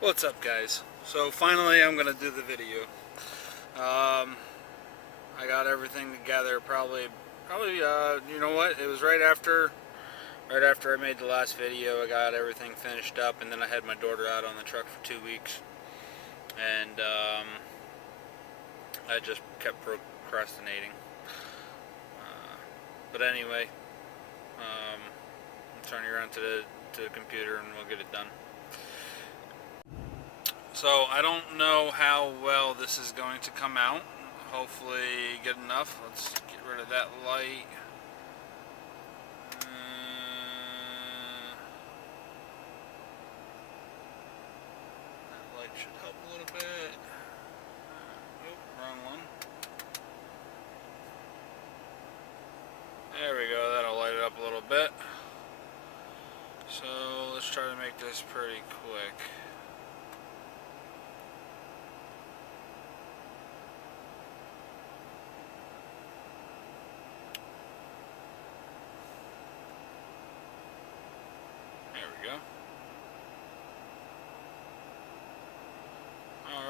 What's up, guys? So finally I'm gonna do the video. I got everything together probably you know what, it was right after I made the last video. I got everything finished up, and then I had my daughter out on the truck for 2 weeks, and I just kept procrastinating. But anyway, I'm turning around to the computer and we'll get it done. So I don't know how well this is going to come out. Hopefully good enough. Let's get rid of that light. That light should help a little bit. Nope, wrong one. There we go, that'll light it up a little bit. So let's try to make this pretty quick. There we go.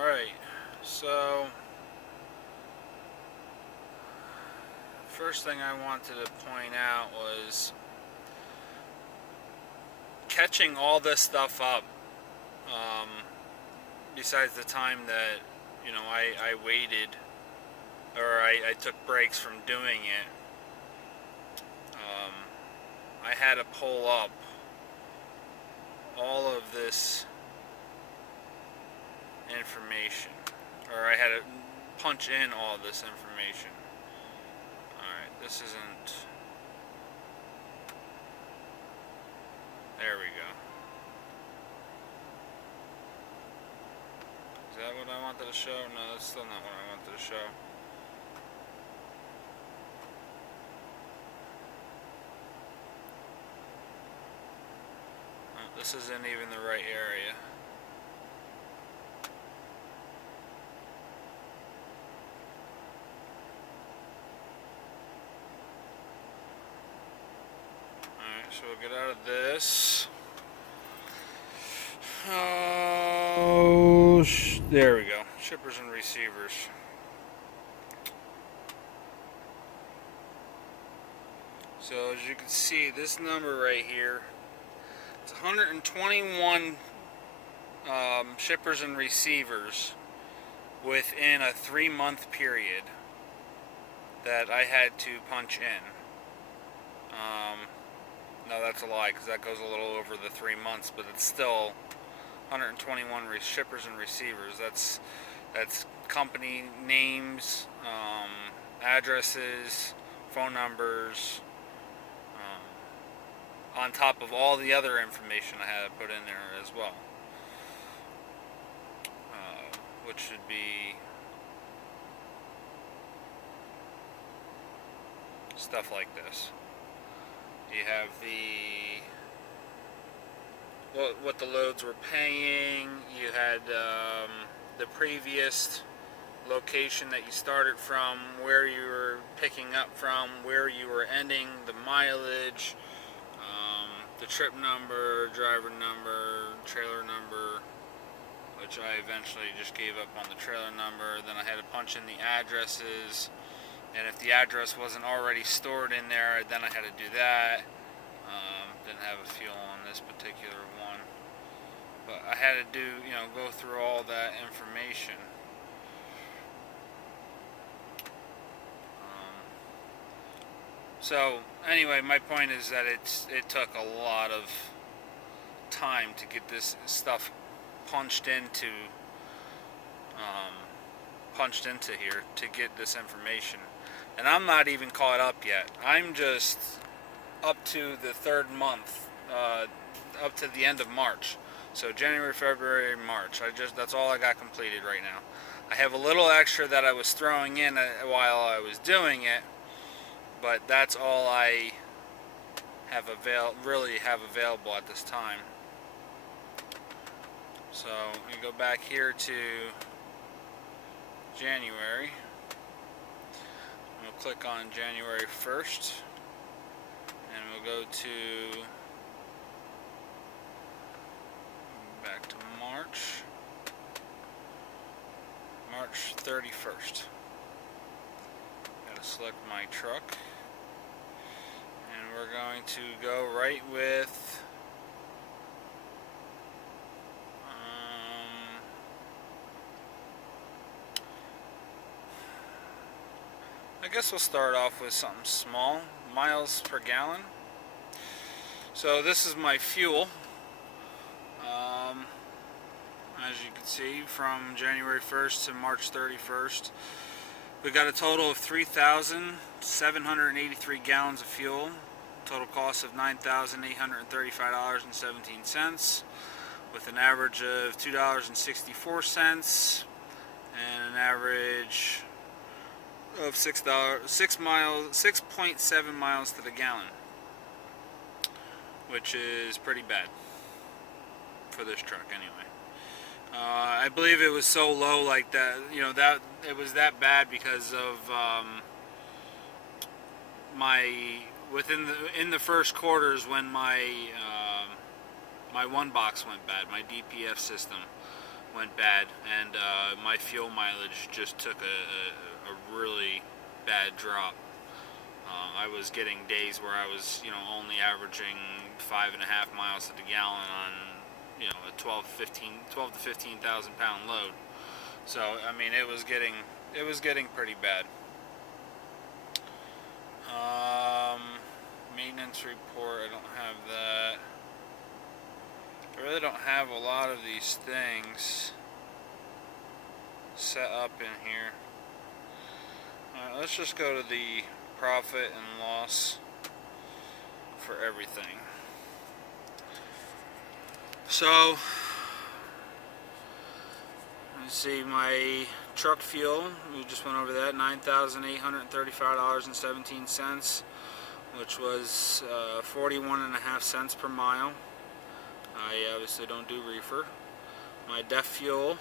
Alright, so first thing I wanted to point out was catching all this stuff up, besides the time that, you know, I waited, or I took breaks from doing it. I had to pull up all of this information, or I had to punch in all this information. Alright, this isn't... There we go. Is that what I wanted to show? No, that's still not what I wanted to show. Oh, this isn't even the right area. Alright, so we'll get out of this. Oh, there we go. Shippers and receivers. So as you can see, this number right here, it's 121 shippers and receivers within a 3-month period that I had to punch in. No, that's a lie, because that goes a little over the 3 months, but it's still 121 shippers and receivers. That's company names, addresses, phone numbers, on top of all the other information I had to put in there as well, which should be stuff like this. You have what the loads were paying. You had the previous location that you started from, where you were picking up from, where you were ending, the mileage, the trip number, driver number, trailer number, which I eventually just gave up on the trailer number. Then I had to punch in the addresses, and if the address wasn't already stored in there, then I had to do that. Didn't have a fuel on this particular one, but I had to do, you know, go through all that information. So anyway, my point is that it took a lot of time to get this stuff punched into here to get this information, and I'm not even caught up yet. I'm just up to the 3rd month, up to the end of March. So January, February, March. That's all I got completed right now. I have a little extra that I was throwing in while I was doing it, but that's all I have really have available at this time. So we go back here to January. We'll click on January 1st, and we'll go to back to March. March 31st. Gotta select my truck. And we're going to go right with I guess we'll start off with something small, miles per gallon. So this is my fuel. As you can see, from January 1st to March 31st, we got a total of 3,783 gallons of fuel. Total cost of $9,835.17, with an average of $2.64 and an average of 6.7 miles to the gallon, which is pretty bad for this truck anyway. I believe it was so low like that, that it was that bad because of in the first quarters when my one box went bad, my DPF system went bad, and my fuel mileage just took a really bad drop. I was getting days where I was, only averaging 5.5 miles to the gallon on, a 12 to 15,000 pound load. So I mean, it was getting pretty bad. Maintenance report, I don't have that. I really don't have a lot of these things set up in here. Alright, let's just go to the profit and loss for everything. So, you see my truck fuel, we just went over that, $9,835.17, which was 41.5 cents per mile. I obviously don't do reefer. My DEF fuel,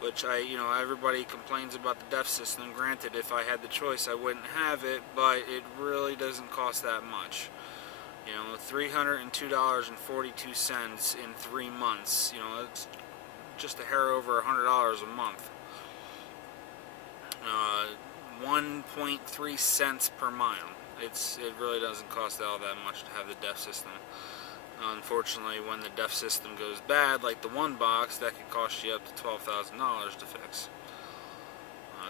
which everybody complains about the DEF system. Granted, if I had the choice, I wouldn't have it, but it really doesn't cost that much. $302.42 in 3 months. It's just a hair over $100 a month. 1.3 cents per mile. It really doesn't cost all that much to have the DEF system. Unfortunately, when the DEF system goes bad, like the one box, that could cost you up to $12,000 to fix.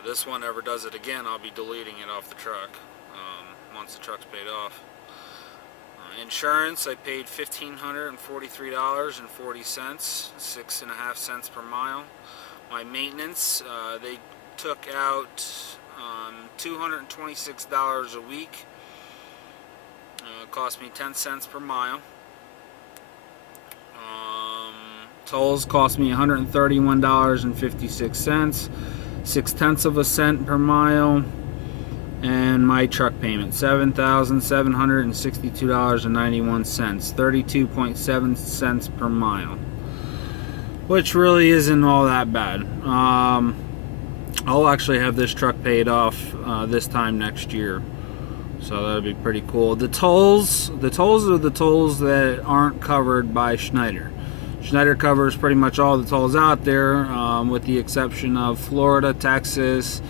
This one ever does it again, I'll be deleting it off the truck once the truck's paid off. Insurance, I paid $1,543.40, 6.5 cents per mile. My maintenance, they took out $226 a week. Cost me 10 cents per mile. Tolls cost me $131.56, 0.6 of a cent per mile. And my truck payment, $7,762.91, 32.7 cents per mile, which really isn't all that bad. I'll actually have this truck paid off this time next year, so that'll be pretty cool. The tolls are the tolls that aren't covered by Schneider. Schneider covers pretty much all the tolls out there, with the exception of Florida, Texas,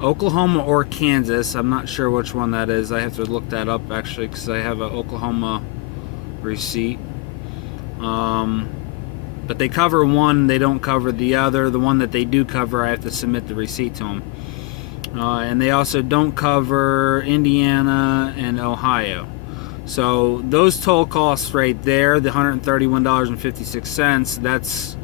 Oklahoma, or Kansas. I'm not sure which one that is. I have to look that up actually, because I have an Oklahoma receipt. But they cover one, they don't cover the other. The one that they do cover, I have to submit the receipt to them. And they also don't cover Indiana and Ohio. So those toll costs right there, the $131.56,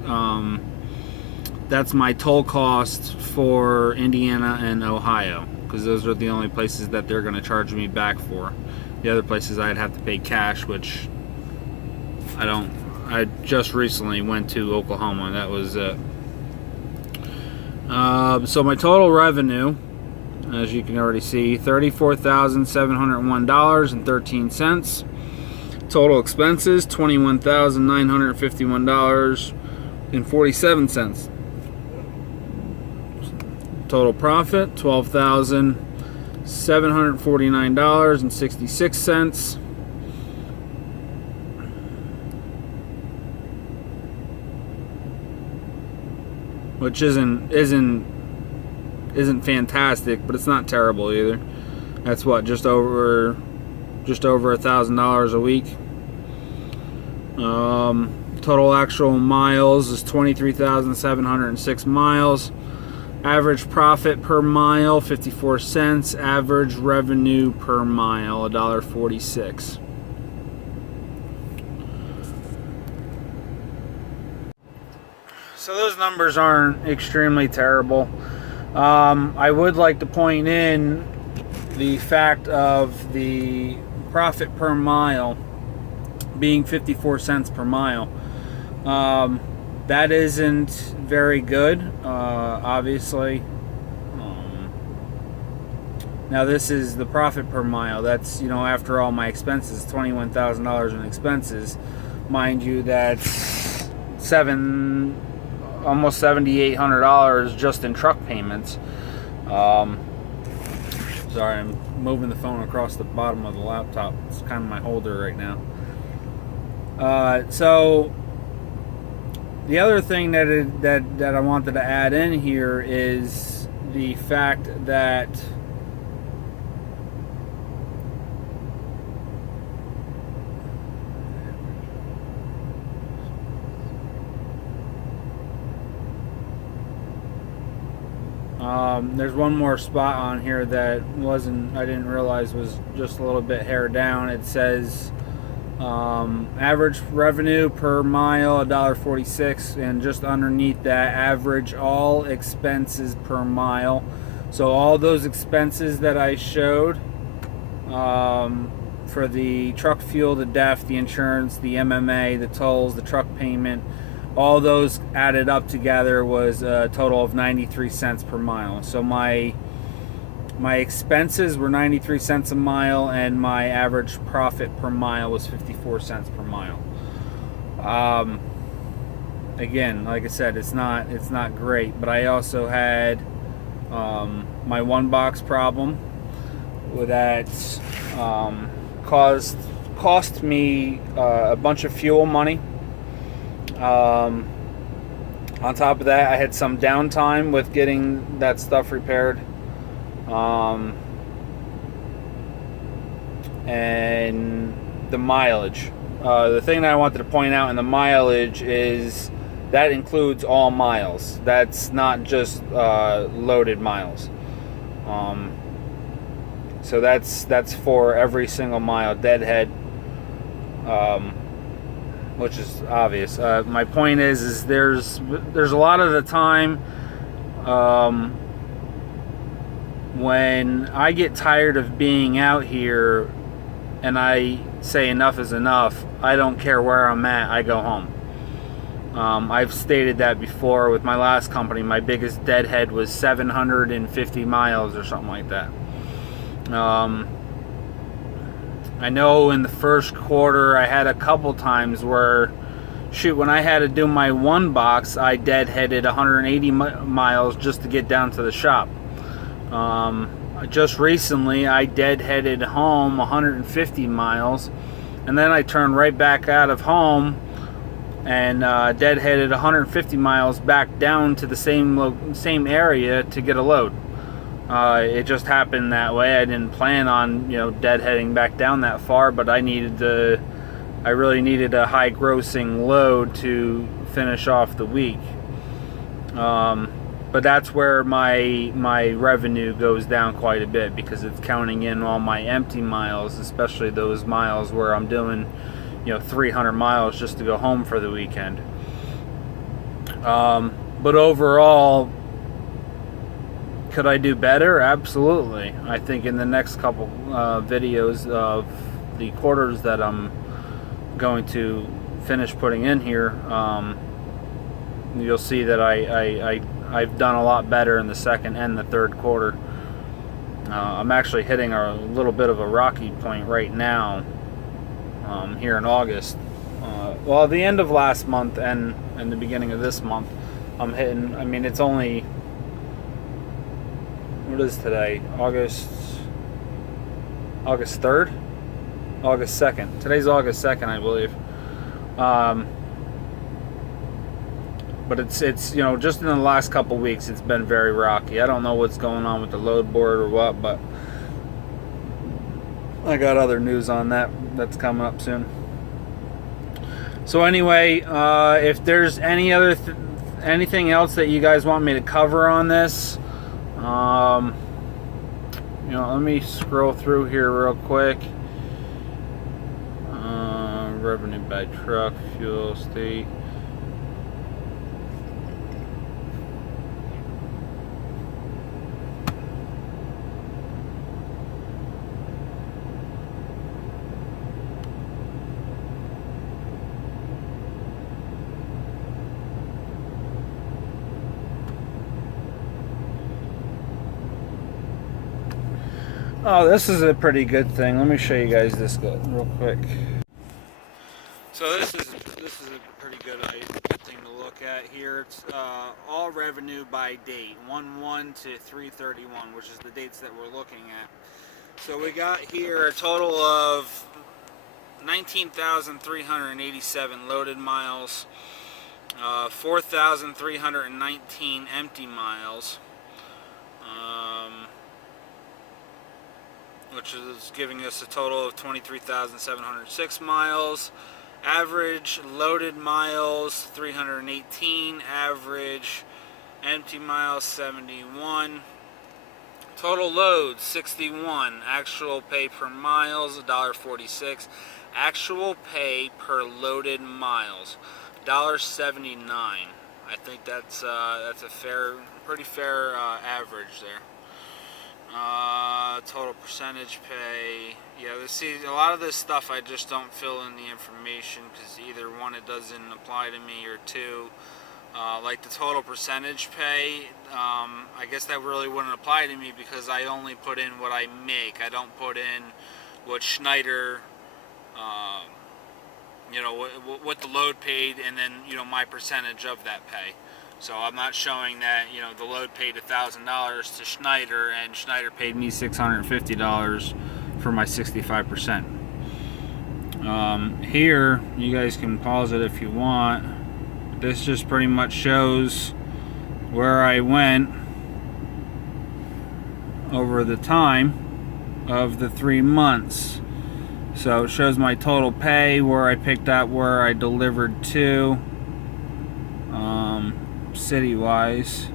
that's my toll cost for Indiana and Ohio, because those are the only places that they're going to charge me back for. The other places I'd have to pay cash, which I don't. I just recently went to Oklahoma, and that was it. So my total revenue, as you can already see, $34,701.13. Total expenses, $21,951.47. Total profit, $12,749.66. which isn't fantastic, but it's not terrible either. That's what, just over $1,000 a week. Total actual miles is 23,706 miles. Average profit per mile 54 cents. Average revenue per mile $1.46. So those numbers aren't extremely terrible. I would like to point in the fact of the profit per mile being 54 cents per mile. That isn't very good, obviously. Now this is the profit per mile. That's, after all my expenses, $21,000 in expenses. Mind you, that's almost $7,800 just in truck payments. Sorry, I'm moving the phone across the bottom of the laptop. It's kind of my holder right now. So the other thing that I wanted to add in here is the fact that there's one more spot on here that I didn't realize was just a little bit hair down. It says average revenue per mile $1.46, and just underneath that, average all expenses per mile. So all those expenses that I showed, for the truck fuel, the DEF, the insurance, the MMA, the tolls, the truck payment, all those added up together was a total of 93 cents per mile. So my expenses were 93 cents a mile, and my average profit per mile was 54 cents per mile. Again, like I said, it's not great, but I also had my one box problem that cost me a bunch of fuel money. On top of that, I had some downtime with getting that stuff repaired. And the mileage. The thing that I wanted to point out in the mileage is that includes all miles. That's not just loaded miles. So that's for every single mile. Deadhead. Which is obvious. My point is there's a lot of the time when I get tired of being out here and I say enough is enough, I don't care where I'm at, I go home. I've stated that before with my last company. My biggest deadhead was 750 miles or something like that. I know in the first quarter I had a couple times where, when I had to do my one box, I deadheaded 180 miles just to get down to the shop. Just recently I deadheaded home 150 miles, and then I turned right back out of home and deadheaded 150 miles back down to the same area to get a load. It just happened that way. I didn't plan on deadheading back down that far, but I really needed a high grossing load to finish off the week. But that's where my revenue goes down quite a bit, because it's counting in all my empty miles, especially those miles where I'm doing 300 miles just to go home for the weekend. But overall, could I do better? Absolutely. I think in the next couple videos of the quarters that I'm going to finish putting in here, you'll see that I've done a lot better in the second and the third quarter. I'm actually hitting a little bit of a rocky point right now, here in August. Well, the end of last month and the beginning of this month, I'm hitting. I mean, it's only, what is today? August 3rd? August 2nd. Today's August 2nd, I believe. But it's you know, just in the last couple weeks it's been very rocky. I don't know what's going on with the load board or what, but I got other news on that that's coming up soon. So anyway, if there's anything else that you guys want me to cover on this, you know, let me scroll through here real quick. Revenue by truck, fuel, state. Oh, this is a pretty good thing. Let me show you guys this real quick. So this is a pretty good thing to look at here. It's all revenue by date, 1/1 to 3/31, which is the dates that we're looking at. So we got here a total of 19,387 loaded miles, 4,319 empty miles. Which is giving us a total of 23,706 miles. Average loaded miles 318, average empty miles 71. Total loads 61. Actual pay per miles $1.46. Actual pay per loaded miles $1.79. I think that's a pretty fair average there. Total percentage pay. Yeah, see, a lot of this stuff I just don't fill in the information because either one, it doesn't apply to me, or two, like the total percentage pay, I guess that really wouldn't apply to me because I only put in what I make. I don't put in what Schneider, you know, what the load paid, and then, you know, my percentage of that pay. So I'm not showing that, you know, the load paid $1,000 to Schneider and Schneider paid me $650 for my 65%. Here, you guys can pause it if you want. This just pretty much shows where I went over the time of the 3 months. So it shows my total pay, where I picked up, where I delivered to, city-wise,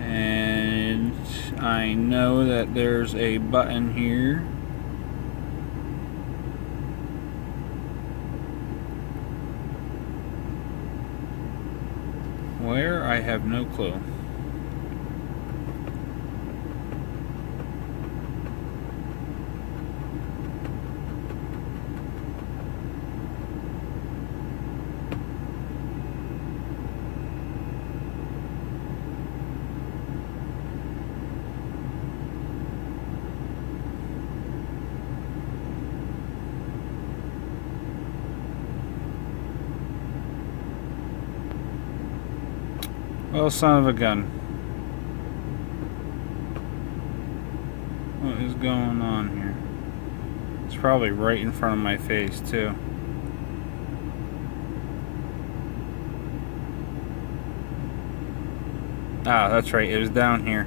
and I know that there's a button here where I have no clue. Well, son of a gun. What is going on here? It's probably right in front of my face, too. Ah, that's right. It was down here.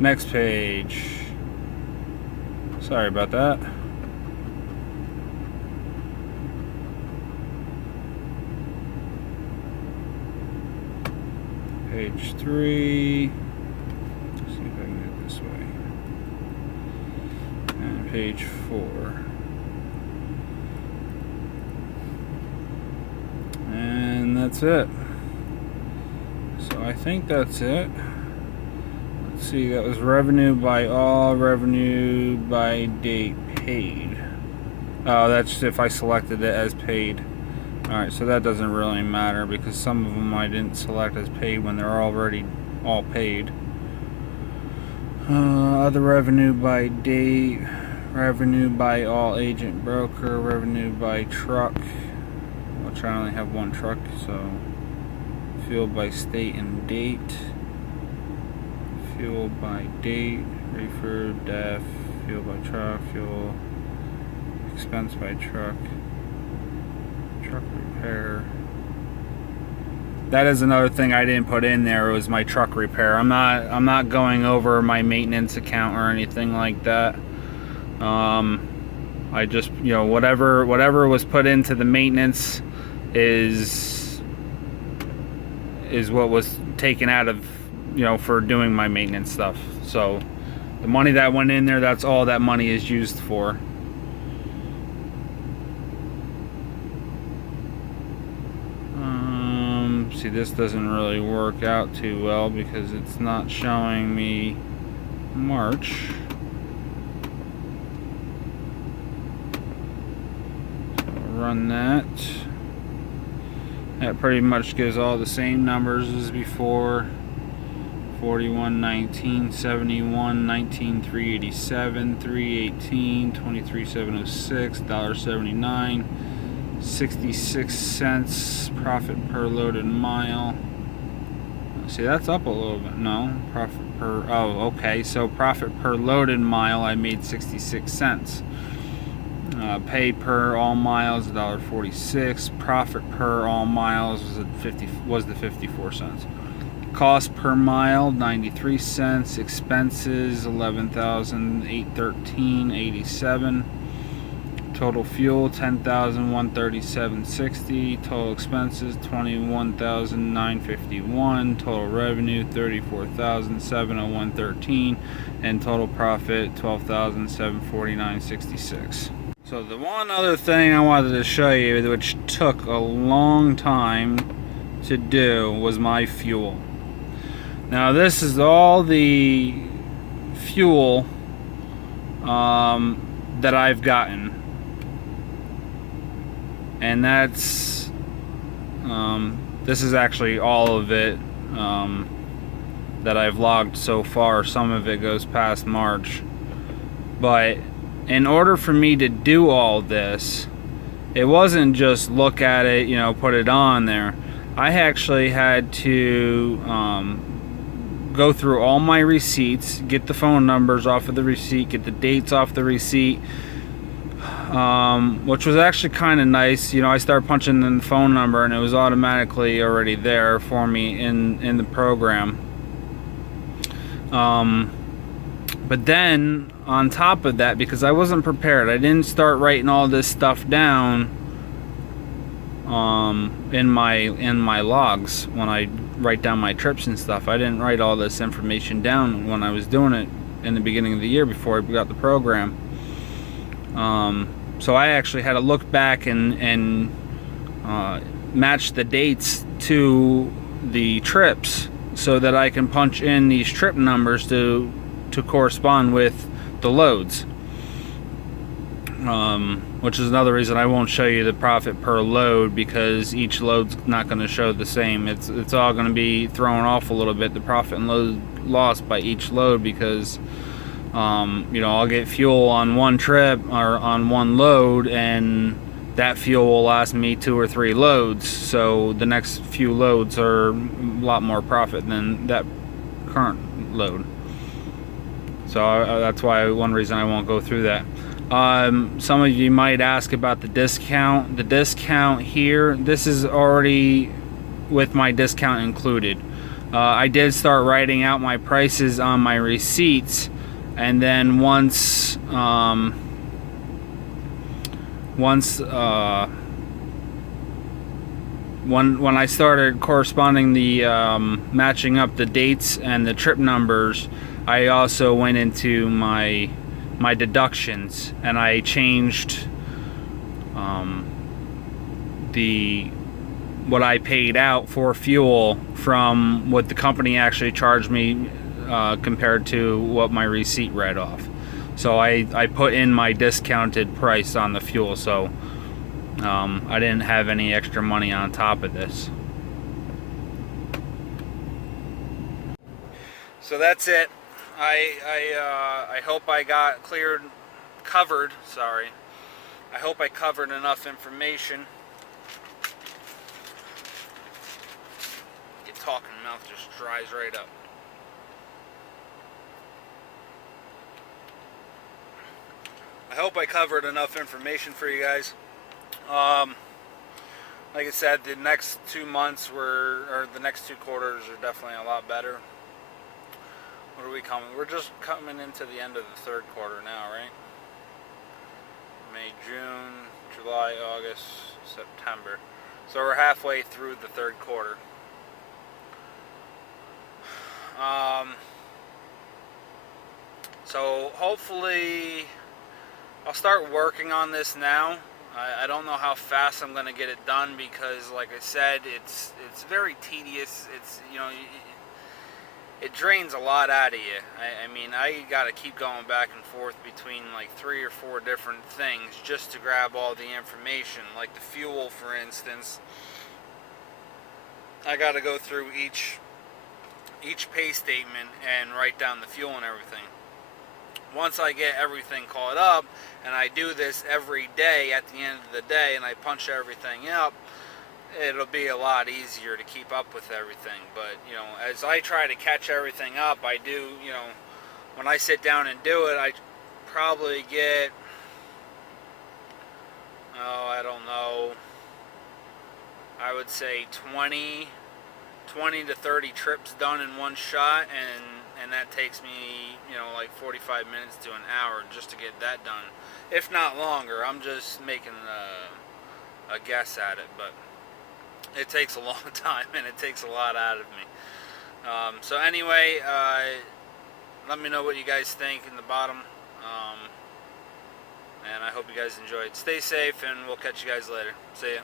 Next page. Sorry about that. Page 3. Let's see if I can get this way. And page 4. And that's it. So I think that's it. Let's see, that was revenue by all, revenue by date paid. Oh, that's if I selected it as paid. Alright, so that doesn't really matter because some of them I didn't select as paid when they're already all paid. Other revenue by date, revenue by all agent broker, revenue by truck, which I only have one truck, so fuel by state and date, fuel by date, reefer, def, fuel by truck, fuel expense by truck, truck repair, that is another thing I didn't put in there, was my truck repair. I'm not going over my maintenance account or anything like that. I just, you know, whatever was put into the maintenance is what was taken out of, you know, for doing my maintenance stuff. So the money that went in there, that's all that money is used for. See, this doesn't really work out too well because it's not showing me March. So run that. That pretty much gives all the same numbers as before. 41.19, 71, 19,387, 318, 23,706, $1.79, 66 cents profit per loaded mile. See, that's up a little bit. No, profit per, oh, okay, so profit per loaded mile, I made 66 cents. Pay per all miles, $1.46. Profit per all miles was the 54 cents. Cost per mile, 93 cents. Expenses, 11,813.87. Total fuel, 10,137.60. Total expenses, 21,951. Total revenue, 34,701.13. And total profit, 12,749.66. So the one other thing I wanted to show you, which took a long time to do, was my fuel. Now this is all the fuel that I've gotten, and that's this is actually all of it that I've logged so far. Some of it goes past March, but in order for me to do all this, it wasn't just look at it, you know, put it on there. I actually had to go through all my receipts, get the phone numbers off of the receipt, get the dates off the receipt, which was actually kind of nice. You know, I started punching in the phone number and it was automatically already there for me in the program. But then on top of that, because I wasn't prepared, I didn't start writing all this stuff down in my logs when I write down my trips and stuff. I didn't write all this information down when I was doing it in the beginning of the year before I got the program. So I actually had to look back and match the dates to the trips so that I can punch in these trip numbers to correspond with the loads. Which is another reason I won't show you the profit per load, because each load's not going to show the same. It's all going to be thrown off a little bit, the profit and load loss by each load, because you know, I'll get fuel on one trip or on one load, and that fuel will last me 2 or 3 loads, so the next few loads are a lot more profit than that current load. So that's why one reason I won't go through that. Some of you might ask about the discount. The discount here, this is already with my discount included. I did start writing out my prices on my receipts, and then once when I started corresponding the matching up the dates and the trip numbers, I also went into my deductions, and I changed what I paid out for fuel from what the company actually charged me compared to what my receipt read off. So I put in my discounted price on the fuel, so I didn't have any extra money on top of this. So that's it. I hope I got covered. Sorry. I hope I covered enough information. Get talking, mouth just dries right up. I hope I covered enough information for you guys. like I said, the next 2 months or the next 2 quarters are definitely a lot better. What are we coming? We're just coming into the end of the third quarter now, right? May, June, July, August, September. So we're halfway through the third quarter. So hopefully I'll start working on this now. I don't know how fast I'm going to get it done because, like I said, it's very tedious. It's, you know, it drains a lot out of you. I mean, I got to keep going back and forth between like 3 or 4 different things just to grab all the information. Like the fuel, for instance, I got to go through each pay statement and write down the fuel and everything. Once I get everything caught up, and I do this every day at the end of the day, and I punch everything up, it'll be a lot easier to keep up with everything. But, you know, as I try to catch everything up, I do, you know, when I sit down and do it, I probably get, oh, I don't know, I would say 20 to 30 trips done in one shot, and that takes me, you know, like 45 minutes to an hour just to get that done, if not longer. I'm just making a guess at it, but it takes a long time and it takes a lot out of me. So anyway, let me know what you guys think in the bottom, and I hope you guys enjoyed. Stay safe, and we'll catch you guys later. See ya.